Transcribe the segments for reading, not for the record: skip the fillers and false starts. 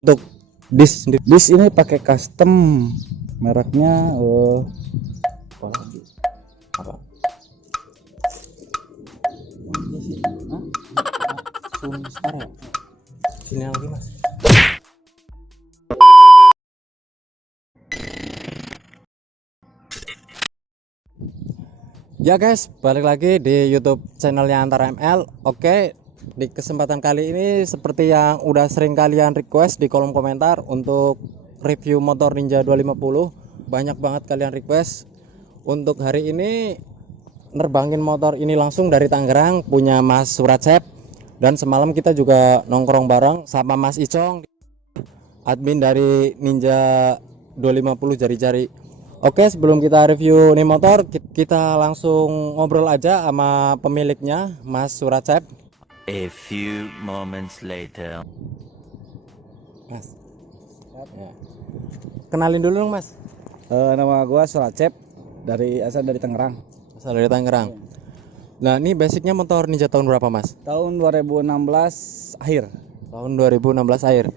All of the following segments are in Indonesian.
Untuk dis ini pakai custom, mereknya apa lagi? Apa? Ini sih, Sunstar ya? Sini lagi mas. Ya guys, balik lagi di YouTube channelnya Antara ML. Oke, di kesempatan kali ini seperti yang udah sering kalian request di kolom komentar untuk review motor Ninja 250, banyak banget kalian request. Untuk hari ini nerbangin motor ini langsung dari Tangerang, punya Mas Suracep. Dan semalam kita juga nongkrong bareng sama Mas Icong, admin dari Ninja 250 jari-jari. Oke, sebelum kita review nih motor, kita langsung ngobrol aja sama pemiliknya, Mas Suracep. A few moments later. Mas, ya. Kenalin dulu dong Mas. Nama gua Suracep, asal dari Tangerang. Asal dari Tangerang. Nah, ini basicnya motor Ninja tahun berapa Mas? Tahun 2016 akhir. Tahun 2016 akhir.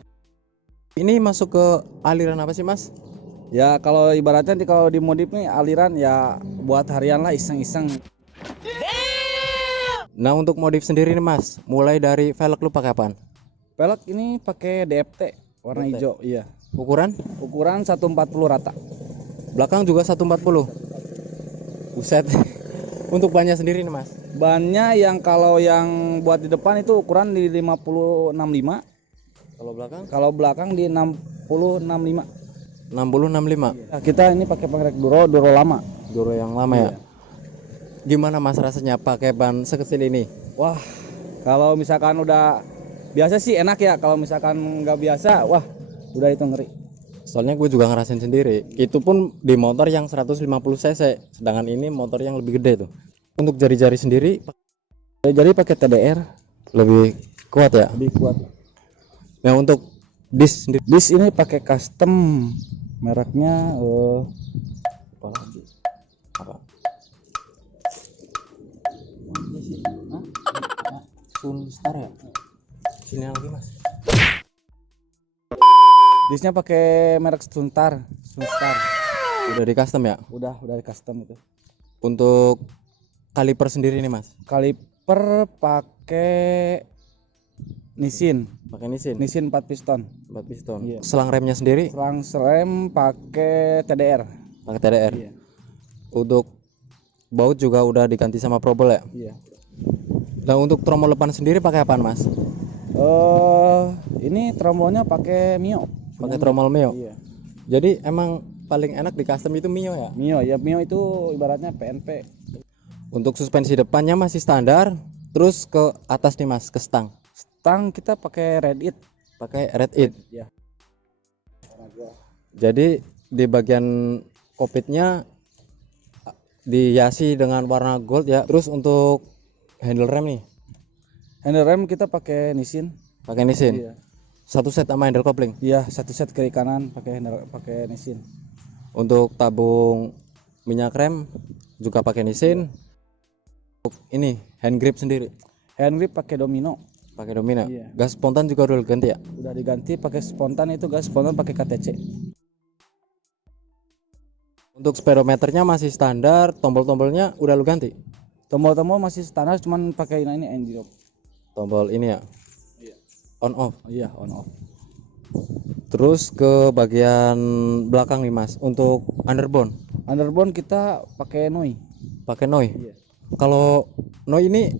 Ini masuk ke aliran apa sih Mas? Ya kalau ibaratnya kalau dimodif nih aliran ya buat harian lah, iseng-iseng. Nah, untuk modif sendiri nih Mas, mulai dari velg lu pakai apaan? Pelek ini pakai DFT warna DFT. hijau, iya. Ukuran? Ukuran 140 rata. Belakang juga 140. Buset. Untuk bannya sendiri nih Mas. Bannya yang kalau yang buat di depan itu ukuran di 5065. Kalau belakang? Kalau belakang di 6065. 6065. Nah, kita ini pakai pengerek Duro lama. Duro yang lama ya. Gimana Mas rasanya pakai ban sekecil ini? Wah, kalau misalkan udah biasa sih enak ya. Kalau misalkan nggak biasa, wah udah itu ngeri. Soalnya gue juga ngerasain sendiri. Itu pun di motor yang 150 cc, sedangkan ini motor yang lebih gede tuh. Untuk jari-jari sendiri, Jadi pakai TDR lebih kuat ya. lebih kuat. Nah, untuk dis sendiri, Dis ini pakai custom, mereknya apa lagi? Apa? Ini sih, Sunstar ya? Sini lagi mas. disnya pakai merek Sunstar. Udah di custom ya? Udah di custom itu. Untuk kaliper sendiri nih mas? Kaliper pakai Nissin Pakai Nissin 4 piston. 4 piston. Iya. Selang remnya sendiri Selang rem pakai TDR. pakai TDR. Iya. Untuk baut juga udah diganti sama Probol ya? Iya. Nah, untuk tromol depan sendiri pakai apaan mas? Ini trombolnya pakai Mio. Pakai tromol Mio. Iya. Jadi emang paling enak di custom itu Mio ya? Mio itu ibaratnya PNP. Untuk suspensi depannya masih standar, terus ke atas nih mas, ke stang. Stang kita pakai Reddit. Pakai Red It. Ya. Jadi di bagian kokpitnya dihiasi dengan warna gold ya. Terus untuk handle rem nih, Handle rem kita pakai Nissin. pakai Nissin. Iya. Satu set sama handle kopling. Iya, satu set kiri kanan pakai Nissin. Untuk tabung minyak rem juga pakai Nissin. Untuk ini hand grip sendiri, Hand grip pakai Domino. pakai Domina. Iya. Gas spontan juga udah ganti ya. Udah diganti pakai spontan, itu gas spontan pakai KTC. Untuk speedometernya masih standar, tombol-tombolnya udah lu ganti. Tombol-tombol masih standar, cuman pakai ini engine lock. Tombol ini ya. Iya. On off. Iya, on off. Terus ke bagian belakang nih mas, untuk underbone Underbone kita pakai Noi. pakai Noi. Iya. Kalau Noi ini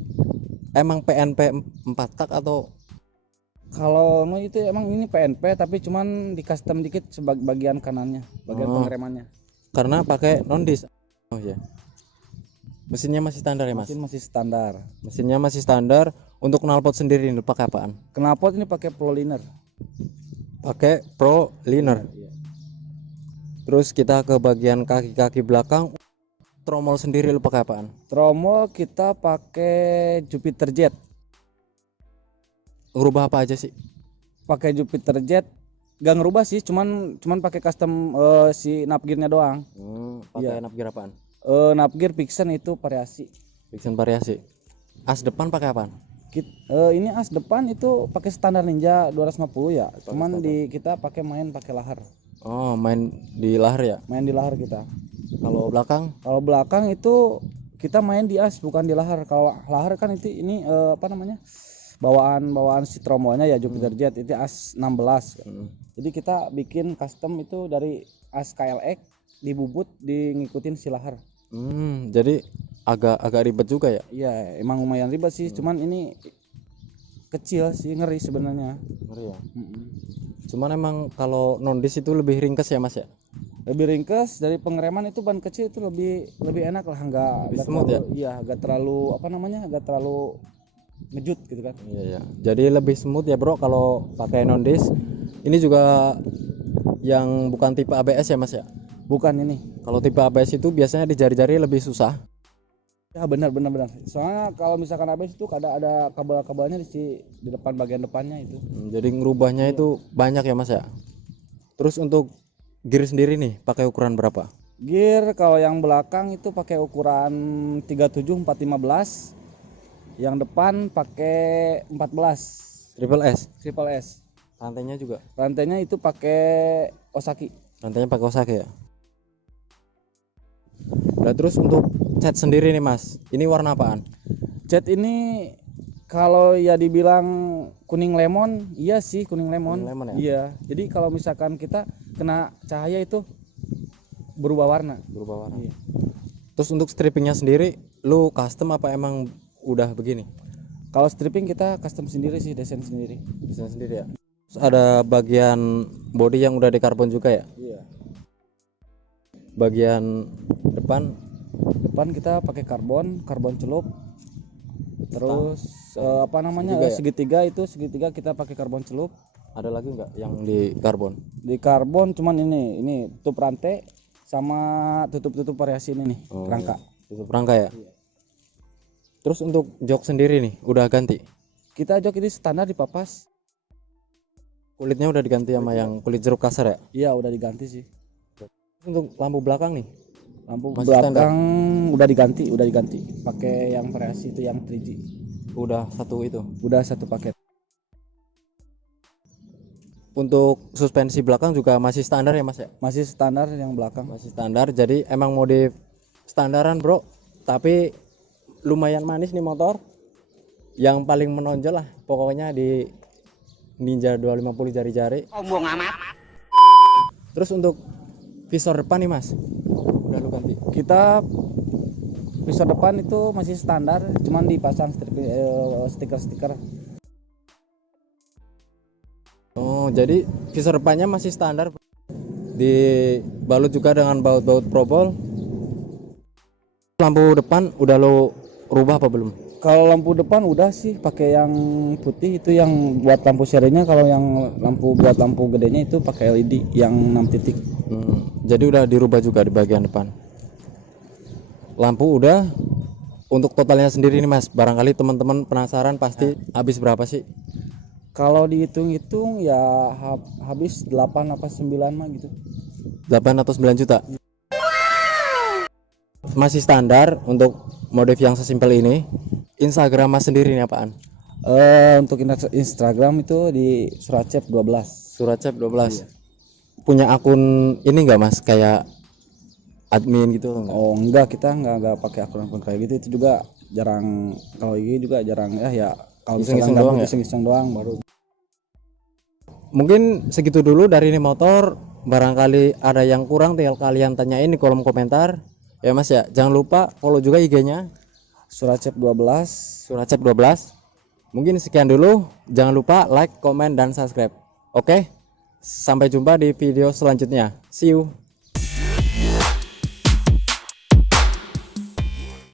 emang PNP 4 tak atau Kalau Noi itu emang ini PNP tapi cuman di custom dikit bagian kanannya, bagian pengeremannya. karena pakai non dis? Oh ya. Mesinnya masih standar ya mas? Mesin masih standar. Mesinnya masih standar. Untuk knalpot sendiri ini pakai apaan? Knalpot ini pakai Proliner. Pakai Pro Liner. Iya. Terus kita ke bagian kaki-kaki belakang, tromol sendiri lu pakai apaan? Tromol kita pakai Jupiter Jet. Ngerubah apa aja sih? Pakai Jupiter Jet gak ngerubah sih, cuman pakai custom si napgearnya doang. Pakai Iya. napgear apaan? Napgear Vixen itu variasi. Vixen variasi. As depan pakai apaan? Ini as depan itu pakai standar Ninja 250 ya. Cuman kita main pakai lahar. Oh, main di lahar ya. Main di lahar kita. Kalau belakang? Kalau belakang itu kita main di as bukan di lahar. Kalau lahar kan ini apa namanya? Bawaan si tromolnya ya Jupiter Jet itu as 16. Jadi kita bikin custom itu dari as KLX dibubut ngikutin si lahar. Jadi agak ribet juga ya? Iya, emang lumayan ribet sih. Cuman ini kecil sih, ngeri sebenarnya. Ngeri ya. Cuman emang kalau non-disc itu lebih ringkes ya Mas ya? Lebih ringkes dari pengereman itu ban kecil itu lebih enak lah, nggak smooth terlalu, ya? Iya, nggak terlalu apa namanya, nggak terlalu ngejut gitu kan. Iya. Jadi lebih smooth ya bro kalau pakai non-disc. Ini juga yang bukan tipe ABS ya Mas ya? Bukan ini. Kalau tipe ABS itu biasanya di jari-jari lebih susah. Ya benar. Soalnya kalau misalkan ABS itu ada kabel-kabelnya di depan bagian depannya itu. Jadi ngerubahnya itu banyak ya Mas ya. Terus untuk gear sendiri nih pakai ukuran berapa? Gear kalau yang belakang itu pakai ukuran 37/415. Yang depan pakai 14. Triple S. Rantainya juga. Rantainya itu pakai Osaki. Rantainya pakai Osaki ya. Nah, terus untuk cat sendiri nih Mas, ini warna apaan? Cat ini kalau ya dibilang kuning lemon, iya sih kuning lemon. Kuning lemon ya? Iya. Jadi kalau misalkan kita kena cahaya itu berubah warna. Iya. Terus untuk strippingnya sendiri, lu custom apa emang udah begini? Kalau stripping kita custom sendiri sih, desain sendiri. Desain sendiri ya. Terus ada bagian body yang udah dikarbon juga ya? Iya. Bagian depan kita pakai karbon celup. Terus apa namanya segitiga ya? segitiga kita pakai karbon celup. Ada lagi nggak yang di karbon? Di karbon cuman ini tutup rantai sama tutup variasi ini nih, rangka. Iya. Tutup rangka ya. Iya. Terus untuk jok sendiri nih udah ganti? Kita jok ini standar dipapas. Kulitnya udah diganti sama yang kulit jeruk kasar ya? Iya udah diganti sih. Untuk lampu belakang nih? Lampu masih belakang standar? udah diganti pakai yang variasi itu yang 3G. Udah satu paket. Untuk suspensi belakang juga masih standar ya Mas ya? Masih standar yang belakang. Masih standar, jadi emang modif standaran bro, tapi lumayan manis nih motor. Yang paling menonjol lah pokoknya di Ninja 250 jari-jari. Sombong amat. Terus untuk visor depan nih Mas, udah lu ganti? Kita visor depan itu masih standar, cuman dipasang stiker. Oh, jadi visor depannya masih standar, dibalut juga dengan baut-baut probol. Lampu depan udah lo rubah apa belum? Kalau lampu depan udah sih pakai yang putih itu yang buat lampu serinya. Kalau yang buat lampu gedenya itu pakai LED yang 6 titik. Jadi udah dirubah juga di bagian depan. Lampu udah. Untuk totalnya sendiri nih Mas, barangkali teman-teman penasaran pasti habis berapa sih? Kalau dihitung-hitung ya habis 8 apa 9 mah gitu. 8 atau 9 juta. Masih standar untuk modif yang sesimpel ini. Instagram Mas sendiri nih apaan? Untuk Instagram itu di Suracep 12. Suracep 12. Iya. Punya akun ini enggak Mas, kayak admin gitu enggak? Oh enggak, kita enggak pakai akun kayak gitu. Itu juga jarang, kalau ini juga jarang ya kalau iseng-iseng doang ya? Iseng-iseng doang baru. Mungkin segitu dulu dari ini motor. Barangkali ada yang kurang tinggal kalian tanyain di kolom komentar. Ya Mas ya, jangan lupa follow juga IG-nya Suracep 12. Suracep 12. Mungkin sekian dulu. Jangan lupa like, komen, dan subscribe. Oke, sampai jumpa di video selanjutnya. See you.